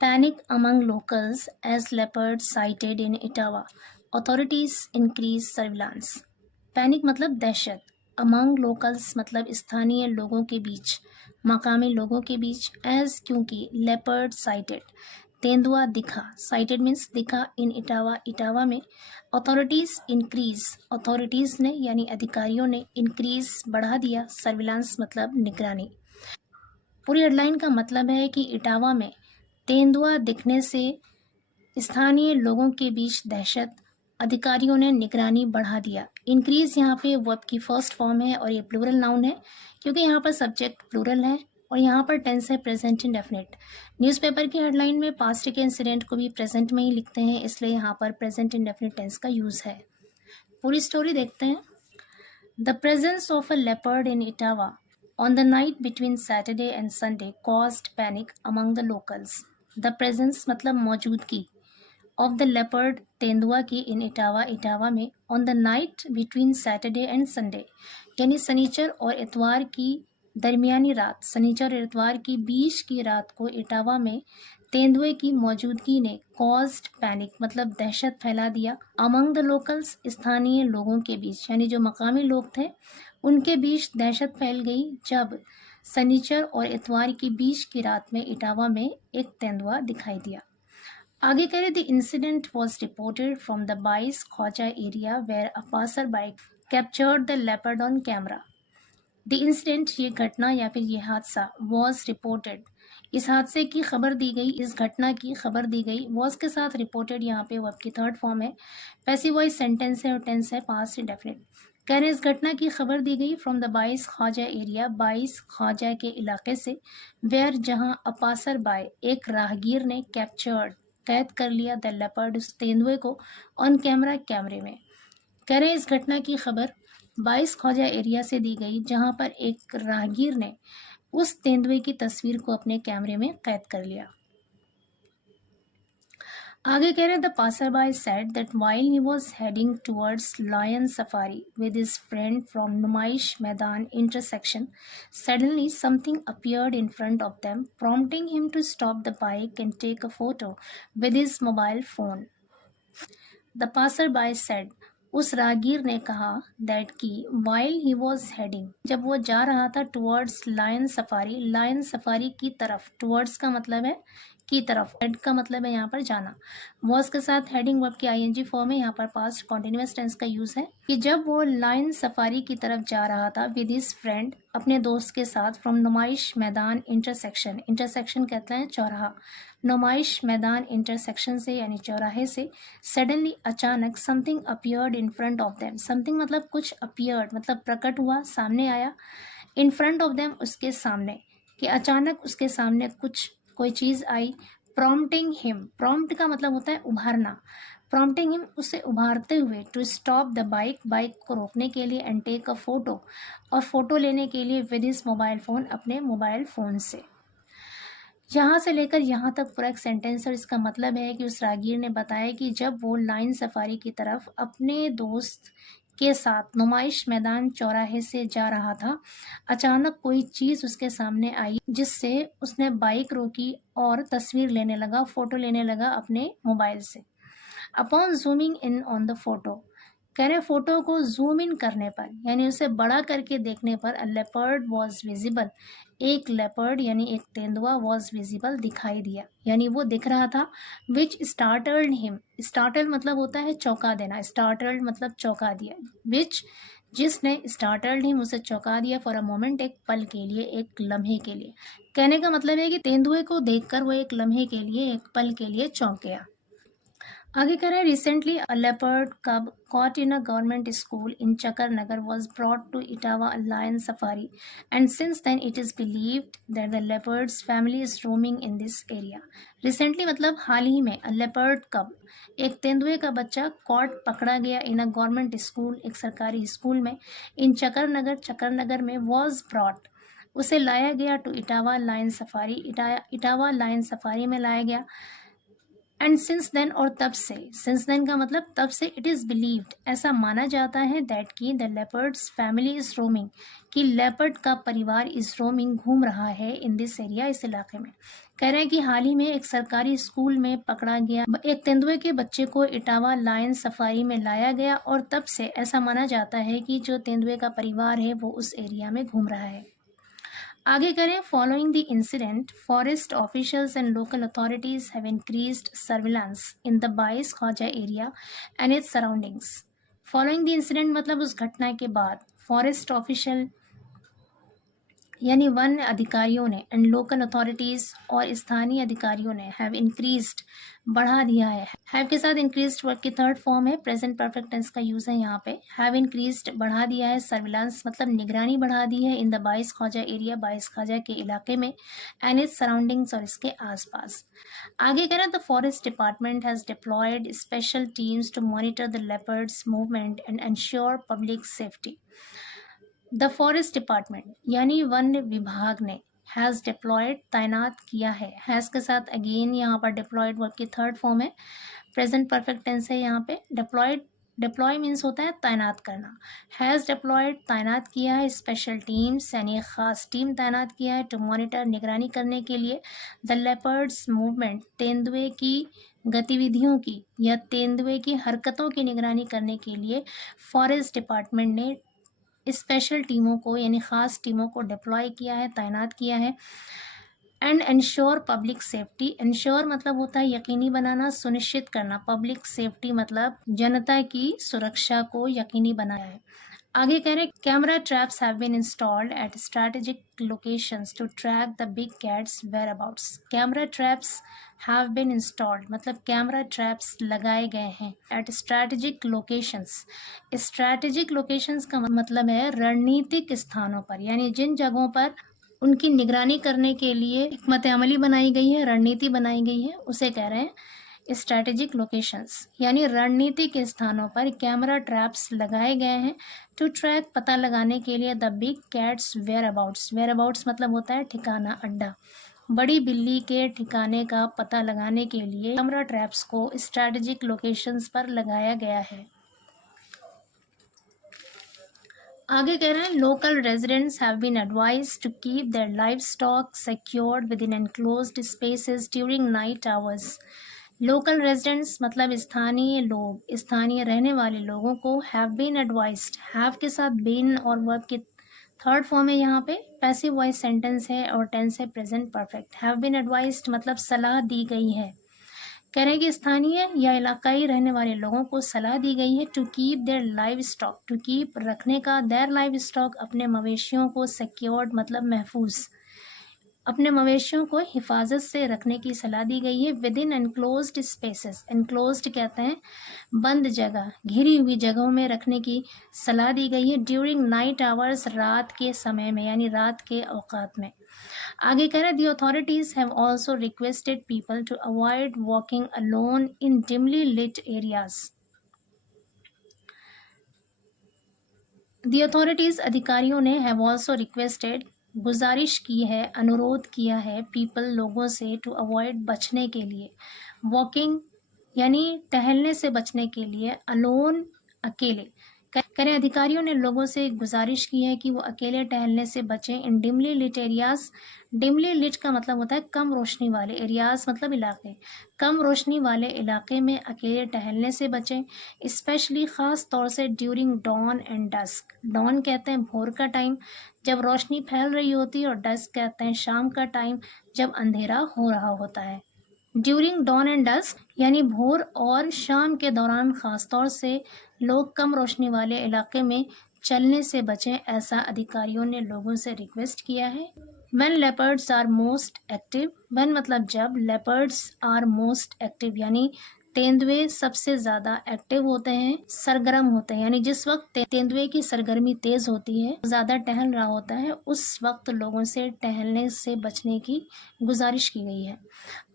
Panic among locals as leopards sighted in Etawah. Authorities increase surveillance. Panic मतलब दहशत, among locals मतलब स्थानीय लोगों के बीच, मकामी लोगों के बीच, एज क्योंकि, लेपर्ड साइटेड तेंदुआ दिखा, साइटेड मीन्स दिखा, इन इटावा इटावा में, अथॉरिटीज इंक्रीज अथॉरिटीज ने यानी अधिकारियों ने, इंक्रीज बढ़ा दिया, सर्विलांस मतलब निगरानी। पूरी हेडलाइन का मतलब है कि इटावा में तेंदुआ दिखने से स्थानीय लोगों के बीच दहशत, अधिकारियों ने निगरानी बढ़ा दिया। इंक्रीज यहाँ पे वर्ब की फर्स्ट फॉर्म है और ये प्लूरल नाउन है क्योंकि यहाँ पर सब्जेक्ट प्लूरल है और यहाँ पर टेंस है प्रेजेंट इंडेफिनिट। न्यूज़पेपर की हेडलाइन में पास्ट के इंसिडेंट को भी प्रेजेंट में ही लिखते हैं, इसलिए यहाँ पर प्रेजेंट इंडेफिनिट टेंस का यूज है। पूरी स्टोरी देखते हैं। The presence of a leopard in Etawah on the night between Saturday and Sunday caused panic among the locals. The presence मतलब मौजूदगी ऑफ द लेपर्ड तेंदुआ की इन इटावा इटावा में on the night between Saturday and Sunday यानी शनिचर और इतवार की दरमियानी रात, शनिचर और इतवार की बीच की रात को इटावा में तेंदुए की मौजूदगी ने कॉज्ड पैनिक मतलब दहशत फैला दिया, अमंग द लोकल्स स्थानीय लोगों के बीच यानी जो मकामी लोग थे उनके बीच दहशत फैल गई जब शनिचर और इतवार की बीच की रात में इटावा में एक तेंदुआ दिखाई दिया। आगे कह रहे the incident was reported from the Bais Khwaja area where a passer by captured the leopard on camera. The incident ये घटना या फिर ये हादसा वॉज रिपोर्टेड इस हादसे की खबर दी गई, इस घटना की खबर दी गई। वॉज के साथ रिपोर्टेड यहाँ पे वर्ब की थर्ड फॉर्म है, पैसिव वॉइस सेंटेंस है और टेंस है पास्ट इंडेफिनिट। कह रहे इस घटना की खबर दी गई from the Bais Khwaja area, बाइस ख्वाजा के इलाके से, वेयर जहाँ अपासर बाय एक राहगीर ने कैप्चर्ड कैद कर लिया द लेपर्ड उस तेंदुए को ऑन कैमरा कैमरे में। कह रहे इस घटना की खबर 22 ख्वाजा एरिया से दी गई जहां पर एक राहगीर ने उस तेंदुए की तस्वीर को अपने कैमरे में कैद कर लिया। आगे कह रहे the passer by said that while he was heading towards lion safari with his friend from Numaish Maidan intersection, suddenly something appeared in front of them prompting him to stop the bike and take a photo with his mobile phone. The passer by said उस राहगीर ने कहा that की while he was heading जब वो जा रहा था टुवर्ड्स लायन सफारी की तरफ, टुवर्ड्स का मतलब है की तरफ, हेड का मतलब है यहाँ पर जाना, वॉज के साथ हेडिंग वर्ब की आईएनजी फॉर्म है, यहाँ पर पास्ट कॉन्टिन्यूअस टेंस का यूज है कि जब वो लायन सफारी की तरफ जा रहा था विद हिज फ्रेंड अपने दोस्त के साथ from Numaish Maidan intersection, intersection कहते हैं चौराहा, नुमाइश मैदान इंटरसेक्शन से यानी चौराहे से, सडनली अचानक something appeared in front of them, something मतलब कुछ, अपीयर्ड मतलब प्रकट हुआ, सामने आया, इन फ्रंट ऑफ देम उसके सामने, कि अचानक उसके सामने कुछ कोई चीज़ आई, प्रॉम्प्टिंग हिम, प्रॉम्प्ट का मतलब होता है उभारना, प्रॉम्प्टिंग हिम उसे उभारते हुए, to stop the bike, bike को रोकने के लिए, एंड टेक अ फोटो और फोटो लेने के लिए विद हिज मोबाइल फ़ोन अपने मोबाइल फ़ोन से। यहाँ से लेकर यहाँ तक पूरा एक सेंटेंस और इसका मतलब है कि उस राहगीर ने बताया कि जब वो लाइन सफारी की तरफ अपने दोस्त के साथ नुमाइश मैदान चौराहे से जा रहा था, अचानक कोई चीज़ उसके सामने आई जिससे उसने बाइक रोकी और तस्वीर लेने लगा, फोटो लेने लगा अपने मोबाइल से। Upon zooming in on the photo, कह रहे फोटो को जूम इन करने पर यानी उसे बड़ा करके देखने पर, अ लेपर्ड वॉज विजिबल, एक लेपर्ड यानी एक तेंदुआ, वॉज विजिबल दिखाई दिया यानी वो दिख रहा था, विच स्टार्टल्ड हिम, स्टार्टल मतलब होता है चौंका देना, स्टार्टल्ड मतलब चौंका दिया, विच जिसने स्टार्टल्ड हिम उसे चौंका दिया, फॉर अ मोमेंट एक पल के लिए, एक लम्हे के लिए। कहने का मतलब है कि तेंदुए को देखकर वो एक लम्हे के लिए, एक पल के लिए चौंक गया। आगे कह रहे हैं recently a leopard cub caught in a government school in Chakarnagar was brought to Etawah Lion Safari, and since then it is believed that the leopard's family is roaming in this area. Recently मतलब हाल ही में, a leopard cub एक तेंदुए का बच्चा caught पकड़ा गया in a government school एक सरकारी स्कूल में, in चकरनगर में, was brought उसे लाया गया to Etawah lion safari, Etawah lion safari में लाया गया, एंड सिंस देन, और तब से, सिंस देन का मतलब तब से, इट इज़ बिलीव्ड, ऐसा माना जाता है दैट की the leopards family is roaming, कि लेपर्ड का परिवार इज रोमिंग, घूम रहा है इन दिस एरिया, इस इलाके में। कह रहे हैं कि हाल ही में एक सरकारी स्कूल में पकड़ा गया एक तेंदुए के बच्चे को इटावा लायन सफारी में लाया गया, और तब से ऐसा माना जाता है कि जो तेंदुए का परिवार है वो उस एरिया में घूम रहा है। आगे करें, following the incident forest officials and local authorities have increased surveillance in the Bais Khwaja area and its surroundings. Following the incident मतलब उस घटना के बाद फॉरेस्ट ऑफिशियल यानी वन अधिकारियों ने एंड लोकल अथॉरिटीज और स्थानीय अधिकारियों ने हैव इंक्रीज्ड बढ़ा दिया है। हैव के साथ इंक्रीज्ड वर्ड की थर्ड फॉर्म है, प्रेजेंट परफेक्ट टेंस का यूज है यहाँ पे। हैव इंक्रीज्ड बढ़ा दिया है, सर्विलांस मतलब निगरानी बढ़ा दी है, इन द बाइस ख्वाजा एरिया बाइस ख्वाजा के इलाके में, एंड इट्स सराउंडिंग्स और इसके आसपास। आगे करें, the forest department has deployed special teams to monitor the leopards movement and ensure public safety. The forest department यानी वन विभाग ने हैज़ डिप्लॉयड तैनात किया है, हैज़ के साथ अगेन यहाँ पर डिप्लॉयड वर्ब की थर्ड फॉर्म है, प्रेजेंट परफेक्ट टेंस है यहाँ पे। डिप्लॉयड, डिप्लॉय मीन्स होता है तैनात करना। हैज़ डिप्लॉयड तैनात किया है, स्पेशल टीम्स यानी ख़ास टीम तैनात किया है, टू मॉनिटर निगरानी करने के लिए, द लेपर्ड्स मूवमेंट तेंदुए की गतिविधियों की या तेंदुए की हरकतों की निगरानी करने के लिए फॉरेस्ट डिपार्टमेंट ने स्पेशल टीमों को यानी ख़ास टीमों को डिप्लॉय किया है, तैनात किया है। And ensure public safety, ensure मतलब होता है यकीनी बनाना, सुनिश्चित करना, पब्लिक सेफ्टी मतलब जनता की सुरक्षा को यकीनी बनाया है। आगे कह रहे, camera traps have been installed at strategic locations to track the big cat's whereabouts. Camera traps have been installed मतलब कैमरा ट्रैप्स लगाए गए हैं at strategic locations. Strategic locations का मतलब है रणनीतिक स्थानों पर, यानी जिन जगहों पर उनकी निगरानी करने के लिए हिकमत अमली बनाई गई है, रणनीति बनाई गई है, उसे कह रहे हैं स्ट्रैटेजिक लोकेशंस। यानी रणनीति के स्थानों पर कैमरा ट्रैप्स लगाए गए हैं टू ट्रैक पता लगाने के लिए the big cats whereabouts. Whereabouts मतलब होता है ठिकाना, अड्डा। बड़ी बिल्ली के ठिकाने का पता लगाने के लिए कैमरा ट्रैप्स को स्ट्रैटेजिक लोकेशंस पर लगाया गया है। आगे कह रहे हैं, local residents have been advised to keep their livestock secured within enclosed spaces during night hours. Local residents मतलब स्थानीय लोग, स्थानीय रहने वाले लोगों को हैव बीन एडवाइज्ड, हैव के साथ बीन और वर्ब की थर्ड फॉर्म है यहाँ पे, पैसिव वॉइस सेंटेंस है और टेंस है present perfect. Have been advised मतलब सलाह दी गई है। कह रहे हैं कि स्थानीय या इलाकाई रहने वाले लोगों को सलाह दी गई है to keep their livestock, to keep रखने का, देयर लाइव स्टॉक अपने मवेशियों को, सिक्योर्ड मतलब महफूज, अपने मवेशियों को हिफाजत से रखने की सलाह दी गई है with in enclosed spaces. Enclosed कहते हैं बंद जगह, घिरी हुई जगहों में रखने की सलाह दी गई है ड्यूरिंग नाइट आवर्स, रात के समय में यानी रात के औकात में। आगे कह रहे हैं, the authorities have also requested people to avoid walking alone in dimly lit areas. The authorities अधिकारियों ने हैव आल्सो रिक्वेस्टेड गुजारिश की है, अनुरोध किया है, पीपल लोगों से, टू अवॉइड बचने के लिए, वॉकिंग यानी टहलने से बचने के लिए, अलोन अकेले। करें अधिकारियों ने लोगों से गुजारिश की है कि वो अकेले टहलने से बचें in dimly lit areas. Dimly lit का मतलब होता है कम रोशनी वाले, एरियाज मतलब इलाके, कम रोशनी वाले इलाके में अकेले टहलने से बचें, स्पेशली ख़ास तौर से during dawn and dusk. Dawn कहते हैं भोर का टाइम जब रोशनी फैल रही होती है, और डस्क कहते हैं शाम का टाइम जब अंधेरा हो रहा होता है। ड्यूरिंग डॉन एंड डस्क यानी भोर और शाम के दौरान ख़ास तौर से लोग कम रोशनी वाले इलाके में चलने से बचें, ऐसा अधिकारियों ने लोगों से रिक्वेस्ट किया है। When leopards are most active, when मतलब जब, leopards are most active यानी तेंदुए सबसे ज़्यादा एक्टिव होते हैं, सरगर्म होते हैं, यानी जिस वक्त तेंदुए की सरगर्मी तेज़ होती है, ज़्यादा टहल रहा होता है, उस वक्त लोगों से टहलने से बचने की गुजारिश की गई है।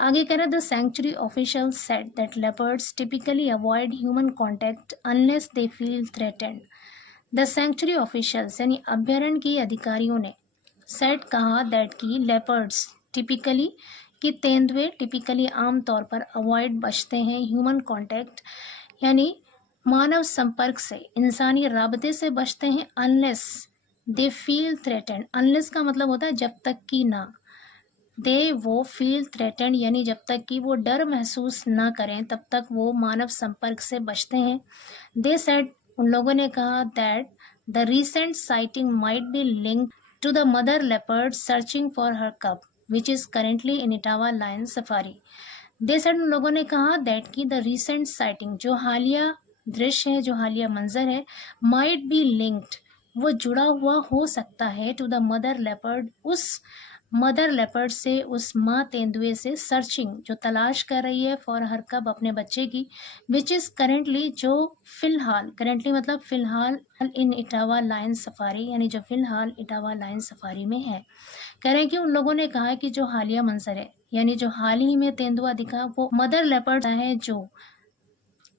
आगे कह रहे, the sanctuary official said that leopards typically avoid human contact unless they feel threatened. The sanctuary officials यानी अभ्यारण्य के अधिकारियों ने सेड कहा दैट की लेपर्ड्स टिपिकली कि तेंदुए टिपिकली आमतौर पर अवॉइड बचते हैं ह्यूमन कांटेक्ट यानी मानव संपर्क से, इंसानी राबते से बचते हैं unless they feel threatened. Unless का मतलब होता है जब तक कि ना, दे वो फील थ्रेटेंड यानी जब तक कि वो डर महसूस ना करें तब तक वो मानव संपर्क से बचते हैं। दे सेड, उन लोगों ने कहा, that the recent sighting might be linked to the mother leopard searching for her cub which is currently in Etawah lion safari. They said, उन लोगों ने कहा दैट की द रिसेंट साइटिंग, जो हालिया दृश्य है, जो हालिया मंजर है, माइट बी लिंक्ड, वो जुड़ा हुआ हो सकता है, टू द मदर लेपर्ड, उस मदर लेपर्ड से, उस माँ तेंदुए से, सर्चिंग, जो तलाश कर रही है, फॉर हर कब, अपने बच्चे की, विच इज करेंटली, जो फिलहाल, करेंटली मतलब फिलहाल, इन इटावा लायन सफारी यानी जो फिलहाल इटावा लायन सफारी में है। कह रहे हैं कि उन लोगों ने कहा कि जो हालिया मंजर है यानी जो हाल ही में तेंदुआ दिखा वो मदर लेपर्ड है, जो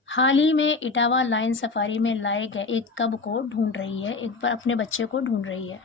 हाल ही में इटावा लायन सफारी में लाए गए एक कब को ढूंढ रही है, एक बार अपने बच्चे को ढूंढ रही है।